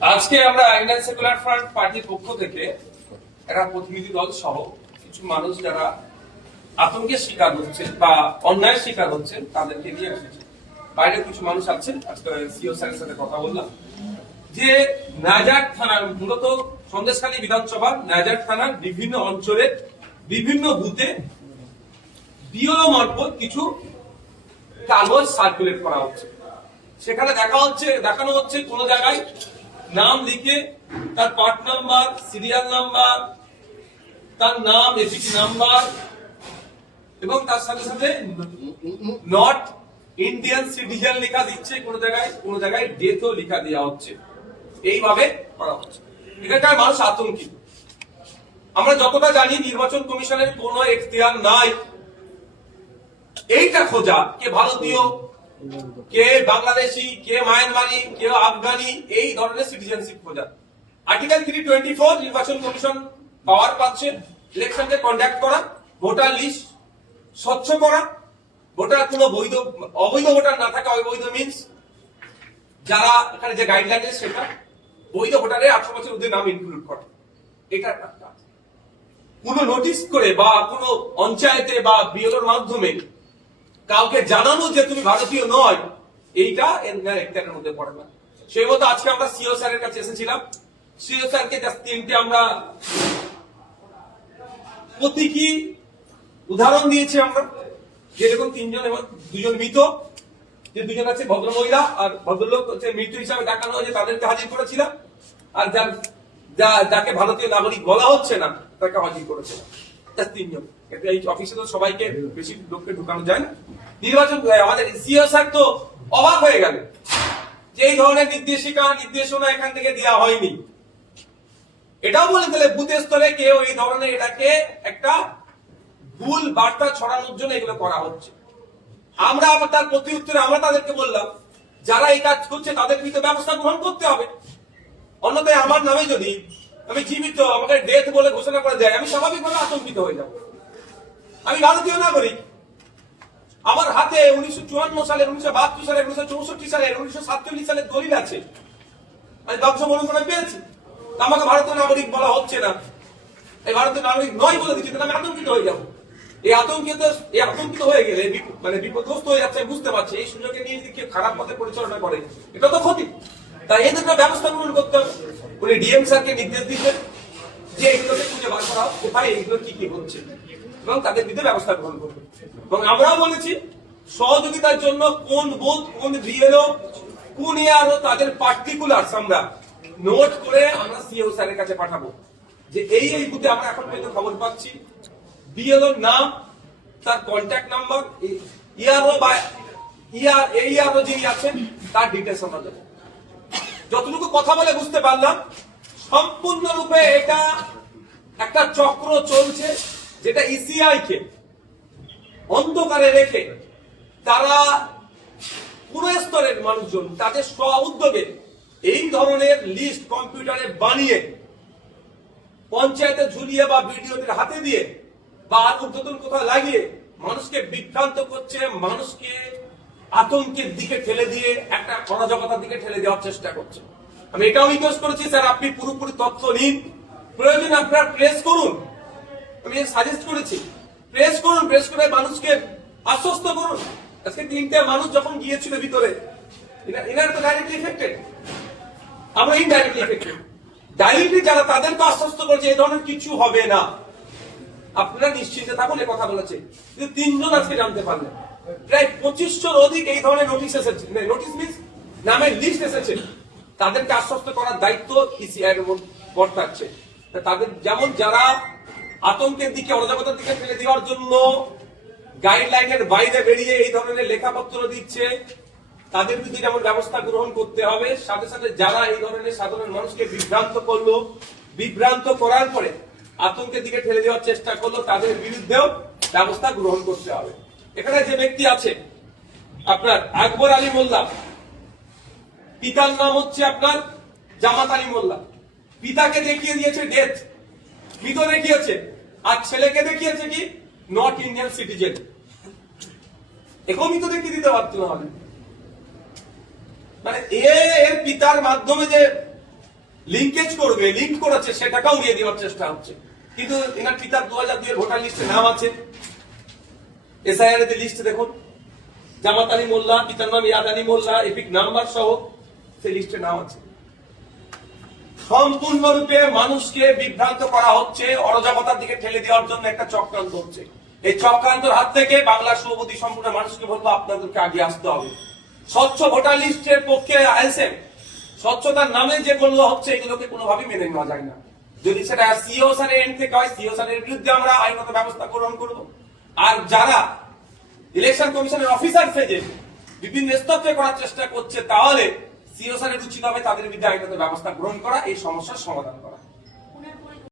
আজকে আমরা Indian secular front পার্টির পক্ষ থেকে একটা প্রতিনিধি দল সহ কিছু মানুষ যারা আতঙ্কের শিকার হচ্ছেন বা অন্যায়ের শিকার হচ্ছেন, তাদেরকে নিয়ে এসেছি। বাইরে কিছু মানুষ আছেন, আজকে সিও স্যারের সাথে কথা বললাম। যে নাজার থানার, মূলত সন্দেশখালী বিধানসভা নাজার থানার বিভিন্ন অঞ্চলে বিভিন্ন বুথে বিওলো মারফত কিছু কাগজ সার্কুলেট করা হচ্ছে। সেখানে দেখা হচ্ছে, দেখানো হচ্ছে কোন জায়গায় নাম লিখে তার পার্ট নাম্বার সিরিয়াল নাম্বার তার নাম এসিটি নাম্বার এবং তার সাথে সাথে নট ইন্ডিয়ান সিটিজেন লেখা দিচ্ছে, কোন জায়গায় কোন জায়গায় ডেথও লেখা দেওয়া হচ্ছে। এইভাবে করা হচ্ছে। এখানকার মানুষ আতঙ্কিত আমরা যতটা জানি, নির্বাচন কমিশনের কোনো এখতিয়ার নাই। এইটা খোঁজা, কে ভারতীয় কে বাংলাদেশি, কে মায়ানমারি, কে আফগানি, এই ধরনের সিটিজেনশিপ খোঁজা। আর্টিকেল থ্রি টোয়েন্টি ফোর নির্বাচন কমিশন পাওয়ার পাচ্ছে ইলেকশনকে কন্ডাক্ট করা ভোটার লিস্ট স্বচ্ছ করা। ভোটার কোনো বৈধ, অবৈধ ভোটার না থাকা অবৈধ মিনস যারা এখানে যে গাইডলাইন সেটা বৈধ ভোটারের আঠারো বছর অব্দি নাম ইনক্লুড করা। এটা একটা। কাজ কোনো নোটিশ করে বা কোনো পঞ্চায়েতে বা বিএলওর মাধ্যমে কাউকে জানানো যে তুমি ভারতীয় নয়, এইটা এর মধ্যে পড়ে না। সেই মতো আজকে আমরা সিও স্যারের কাছে এসেছিলাম। সিও স্যারকে just তিনটে আমরা প্রতীকী উদাহরণ দিয়েছি আমরা। যেরকম তিনজন এবং দুজন মৃত, যে দুজন আছে ভদ্র মহিলা আর ভদ্রলোক হচ্ছে মৃত্যু হিসাবে দেখানো হয়েছে, তাদেরকে হাজির করেছিলাম। আর যার যা- যাকে ভারতীয় নাগরিক বলা হচ্ছে না, তাকে হাজির করেছিলাম। সবাইকে বেশি লোককে ঢুকানো যায় না। নির্বাচন আমাদের সিও স্যার তো অবাক হয়ে গেল যে এই ধরনের নির্দেশিকা, নির্দেশনা এখান থেকে দেওয়া হয়নি। এটাও বলে দিলে বুথ স্তরে কেউ এই ধরনের এটাকে একটা ভুল বার্তা ছড়ানোর জন্য এগুলো করা হচ্ছে। আমরা আবার তার প্রতি উত্তরে আমরা তাদেরকে বললাম, যারা এই কাজ করছে তাদের বিরুদ্ধে ব্যবস্থা গ্রহণ করতে হবে। অন্যথায় আমার নামে যদি আমি জীবিত, আমাকে ডেথ বলে ঘোষণা করে দেয় আমি স্বাভাবিকভাবে আতঙ্কিত হয়ে যাব। আমি ভারতীয় নাগরিক। আমার হাতে উনিশশো চুয়ান্ন সালের, উনিশশো বাহাত্তর সালের, উনিশশো চৌষট্টি সালের, উনিশশো সাতচল্লিশ সালের দলিল আছে। আমি বংশ মনোনয়ন পেয়েছি তা আমাকে ভারতীয় নাগরিক বলা হচ্ছে না। এই ভারতীয় নাগরিক নয় বলে দিচ্ছে আমি আতঙ্কিত হয়ে যাব। এই আতঙ্কিত এই আতঙ্কিত হয়ে গেলে মানে বিপদগ্রস্ত হয়ে যাচ্ছে বুঝতে পারছি। এই সুযোগে নিয়ে যদি কেউ খারাপ পথে পরিচালনা করে, এটা তো ক্ষতি। তাই এদের ব্যবস্থা গ্রহণ করতে হবে। উনি ডিএম স্যারকে নির্দেশ দিচ্ছেন যে এগুলোকে খুঁজে বার করা কোথায় এগুলো কি কি হচ্ছে, এবং তাদের বিরুদ্ধে ব্যবস্থা গ্রহণ করবে এবং আমরাও বলেছি, সহযোগিতার জন্য কোন বুথ কোন বিএলও কোন ইয়ারও তাদের পার্টিকুলার্স আমরা নোট করে আমরা সিও স্যারের কাছে পাঠাবো। যে এই এই বুথে আমরা এখন পর্যন্ত খবর পাচ্ছি। বিএলওর নাম, তার কন্ট্যাক্ট নাম্বার ইয়ারও বা ইয়ার এই ইয়ারও যিনি আছেন, তার ডিটেলস আমরা দেবো। যতটুকু কথা বলে বুঝতে পারলাম, সম্পূর্ণরূপে এটা একটা চক্র চলছে যেটা ইসিআই কে অন্ধকারে রেখে তারা পুরো স্তরের মানুষজন, তাদের স্ব উদ্যোগে এই ধরনের লিস্ট কম্পিউটারে বানিয়ে পঞ্চায়েতে ঝুলিয়ে বা বিডিওদের হাতে দিয়ে বা আর উদ্বোধন কোথাও লাগিয়ে মানুষকে বিভ্রান্ত করছে, মানুষকে আতঙ্কের দিকে ঠেলে দিয়ে, একটা অরাজকতার দিকে ঠেলে দেওয়ার চেষ্টা করছে। আমি এটাও রিকোয়েস্ট করেছি, স্যার, আপনি পুরোপুরি তথ্য নিন। প্রয়োজন আপনার প্রেস করুন। আমি সাজেস্ট করেছি। প্রেস করুন প্রেস করে মানুষকে আশ্বস্ত করুন। আজকে তিনটে মানুষ যখন গিয়েছিল ভিতরে এনা- এনারা তো ডাইরেক্টলি এফেক্টেড আমরা ইনডাইরেক্টলি এফেক্টেড ডাইরেক্টলি যারা, তাদেরকে আশ্বস্ত করেছে এই ধরনের কিছু হবে না। আপনারা নিশ্চিন্তে থাকুন, এ কথা বলেছে। কিন্তু তিনজন আজকে জানতে পারলেন। প্রায় পঁচিশশোর অধিক এই ধরনের নোটিশ এসেছে। নোটিশ মিস নামের লিস্ট এসেছে। তাদেরকে আশ্বস্ত করার দায়িত্ব ইসিআই এর বর্তাচ্ছে। তাদের যেমন যারা আতঙ্কের দিকে, অরাজকতার দিকে ফেলে দেওয়ার জন্য গাইডলাইনের বাইরে বেরিয়ে এই ধরনের লেখাপত্র দিচ্ছে, তাদের বিরুদ্ধে যেমন ব্যবস্থা গ্রহণ করতে হবে, সাথে সাথে যারা এই ধরনের সাধারণ মানুষকে বিভ্রান্ত করল, বিভ্রান্ত করার পরে আতঙ্কের দিকে ঠেলে দেওয়ার চেষ্টা করল, তাদের বিরুদ্ধেও ব্যবস্থা গ্রহণ করতে হবে। এখানে যে ব্যক্তি আছে, আপনার আকবর আলী মোল্লা, পিতার নাম হচ্ছে আপনার জামাত আলী মোল্লা। পিতাকে দেখিয়ে দিয়েছে ডেথ মৃত দেখিয়েছে, আর ছেলেকে দেখিয়েছে কি? নট ইন্ডিয়ান সিটিজেন একেও মৃত দেখিয়ে দিতে পারতো না হলে মানে এ এর পিতার মাধ্যমে যে লিঙ্কেজ করবে লিঙ্ক করেছে, সেটাকেও উড়িয়ে দেওয়ার চেষ্টা হচ্ছে। কিন্তু এনার পিতার দু হাজার দুই ভোটার লিস্টে নাম আছে। এসআইআর এর লিস্ট দেখুন। জামাত আলী মোল্লা, পিতার নাম ইয়াদ আলী মোল্লা, এপিক নাম্বার সহ সেই লিস্টে নাম আছে। সম্পূর্ণরূপে মানুষকে বিভ্রান্ত করা হচ্ছে, অরাজকতার দিকে ঠেলে দেওয়ার জন্য একটা চক্রান্ত হচ্ছে। এই চক্রান্তের হাত থেকে বাংলা শুভবতী সম্পূর্ণ মানুষকে বলব, আপনাদেরকে আগে আসতে হবে। স্বচ্ছ ভোটার লিস্টের পক্ষে আইএসএম, স্বচ্ছতার নামে যে বলল হচ্ছে, এগুলোকে কোনোভাবেই মেনে নেওয়া যায় না। যদি সেটা সিও সারের এন্ড থেকে হয় সিও সারের বিরুদ্ধে আমরা আইনগত ব্যবস্থা গ্রহণ করব। আর যারা ইলেকশন কমিশনের অফিসার সেজে বিভিন্ন স্তরে করার চেষ্টা করছে, তাহলে সিও সারের উচিত হবে তাদের বিরুদ্ধে আইনগত ব্যবস্থা গ্রহণ করা, এই সমস্যার সমাধান করা।